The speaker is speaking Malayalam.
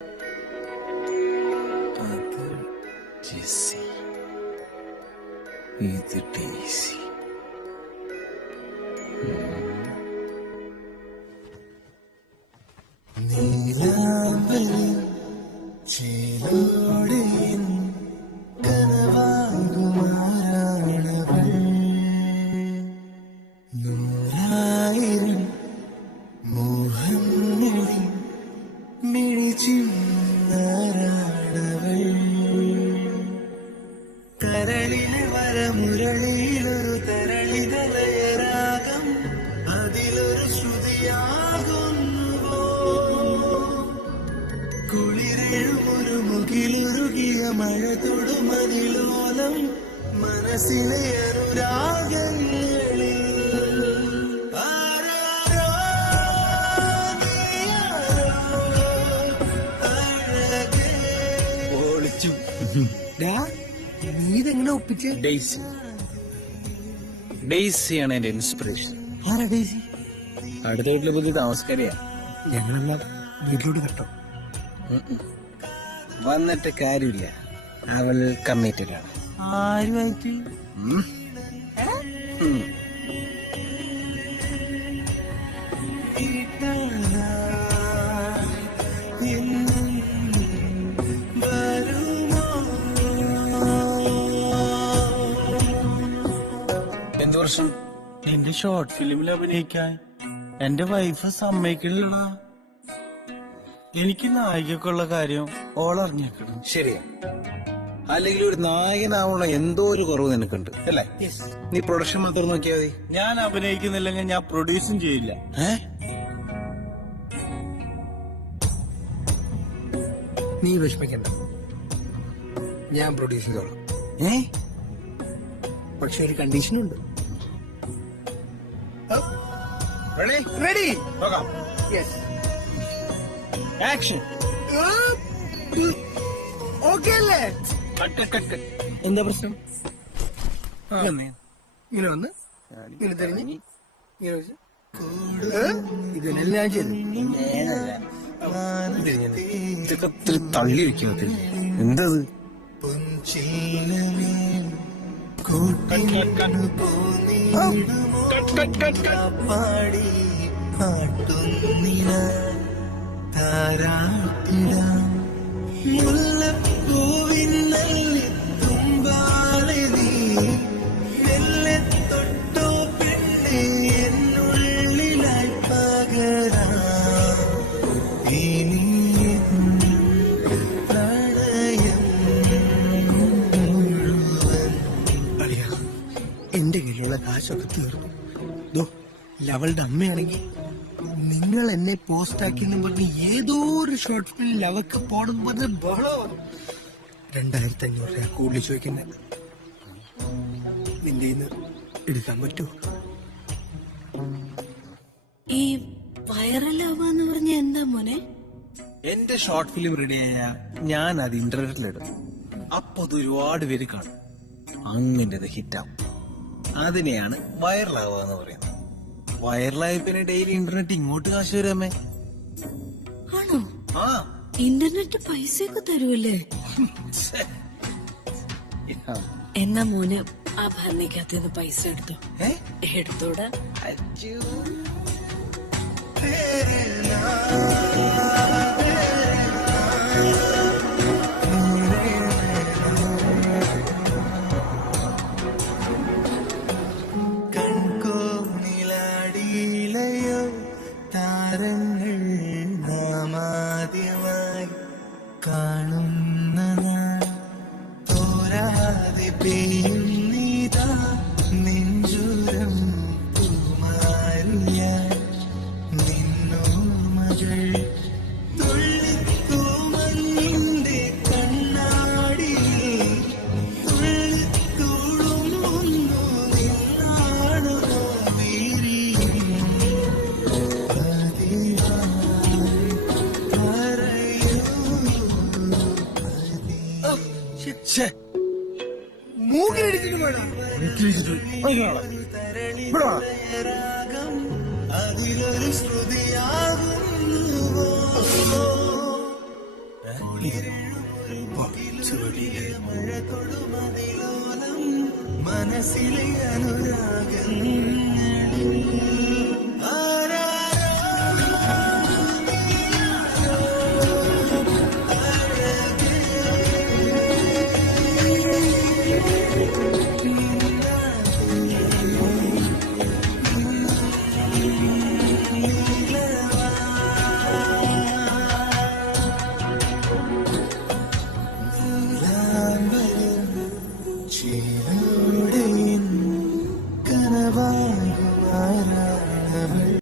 അത് ജെസ്സി, ഇത് ഡെയ്സി. നീലാംബരി ചേലോടെ കനവാകുമാരാണവൾ. നൂറായിരം മോഹങ്ങളിൽ മിഴിച്ചിന്നാരാണവൾ. കരളിലെ വരമുരളിയിലൊരു തരളിതലയരാഗം, അതിലൊരു ശ്രുതിയാകുന്നുവോ. കുളിരെഴുമൊരു മുകിലുരുകിയ മഴ തൊടുമതിലോലം മനസ്സിലെ അനുരാഗങ്ങളിൽ. നീതെങ്ങനെ ഒപ്പിച്ച്? ഡെയ്സി, ഡെയ്സിയാണ് എന്റെ ഇൻസ്പിറേഷൻ. ആരാ ഡെയ്സി? അടുത്ത വീട്ടിലെ പുതിയ താമസക്കാരിയാ. ഞങ്ങളെല്ലാം വീട്ടിലോട്ട് കേട്ടോ. വന്നിട്ട് കാര്യമില്ല, അവൾ കമ്മിറ്റഡ് ആണ്. ആരുമായിട്ട്? എന്ത് വർഷം? എന്റെ ഷോർട്ട് ഫിലിമിൽ അഭിനയിക്കാൻ എന്റെ വൈഫ് സമ്മതിക്കണില്ലടാ. എനിക്ക് നായികക്കുള്ള കാര്യം ഓളറിഞ്ഞേക്കണം. ശരിയാ, അല്ലെങ്കിൽ ഒരു നായകനാവുള്ള എന്തോ ഒരു കുറവ് നിനക്കുണ്ട് അല്ലേ? നീ പ്രൊഡക്ഷൻ മാത്രം നോക്കിയാൽ മതി. ഞാൻ അഭിനയിക്കുന്നില്ലെങ്കിൽ ഞാൻ പ്രൊഡ്യൂസും ചെയ്യില്ല. നീ വിഷമിക്കണ്ട, ഞാൻ പ്രൊഡ്യൂസ് ചെയ്തോളാം. പക്ഷെ ഒരു കണ്ടീഷനുണ്ട്. റെഡി? ആക്ഷൻ. ഓക്കെ അല്ലേ? എന്താ പ്രശ്നം? ഇങ്ങനെ വന്ന് ഇങ്ങനെ തിരിഞ്ഞ് ഇങ്ങനെ വെച്ച് ഇതിനെല്ലാം ചെയ്തു. ഇതൊക്കെ ഒത്തിരി തള്ളിയിരിക്കും. എന്തത്? പാടി പാട്ടുന്നില താരാട്ടിടാം മുല്ലപ്പൂവിൻ നല്ലി തുമ്പാലെ നീ മെല്ലെ തൊട്ടോ പെണ്ണെ എന്നുള്ളിലായി പകരാം ഇനി പ്രണയം മുഴുവൻ. അറിയാം, എന്റെ കയ്യിലുള്ള കാശൊക്കെ തീർന്നു. ലവളുടെ അമ്മയാണെങ്കിൽ നിങ്ങൾ എന്നെ പോസ്റ്റാക്കി പറഞ്ഞ് ഏതോ ഒരു ഷോർട്ട് ഫിലിം ലവക്ക് പോണെന്ന് പറഞ്ഞ ബഹളോ. 2500 രൂപ കൂടുതൽ ചോദിക്കുന്നത്. നിന്റെ എടുക്കാൻ പറ്റുമോ? ഈ വൈറലാവാന്ന് പറഞ്ഞ എന്താ മോനെ? എന്റെ ഷോർട്ട് ഫിലിം റെഡിയായ ഞാൻ അത് ഇന്റർനെറ്റിലിടും. അപ്പൊ അത് ഒരുപാട് പേര് കാണും. അങ്ങനെ അത് ഹിറ്റാവും. അതിനെയാണ് വൈറലാവുക എന്ന് പറയുന്നത്. വൈറലായി പിന്നെ ഡെയിലി ഇന്റർനെറ്റ് ഇങ്ങോട്ട് കാശ് വരാമേ. ആണോ? ആ, ഇന്റർനെറ്റ് പൈസയൊക്കെ തരുമല്ലേ? എന്നാ മോന് ആ ഭരണിക്കകത്ത് പൈസ എടുത്തോ. എടുത്തോടാ. കൺകോണിലാടിയിലയോ താരങ്ങൾ നാമാദ്യമായി കാണുന്ന നാൾ തോരാതെ പെയ്യുന്നീതാ നെഞ്ചുരം പൂമാരിയ നിന്നോർമകൾ തുള്ളിത്തൂമന്നിന്റെ കണ്ണാടിയിൽ തുള്ളിത്തൂടുന്നു നിന്നാണോ വീരിയും മൂക്കിലടിച്ചിട്ട് വേണം. അതിലൊരു ശ്രുതിയാകുന്നുവോ. ഇത് കുറച്ചുകൂടിയില്ലേ മനസ്സിലെ അനുരാഗം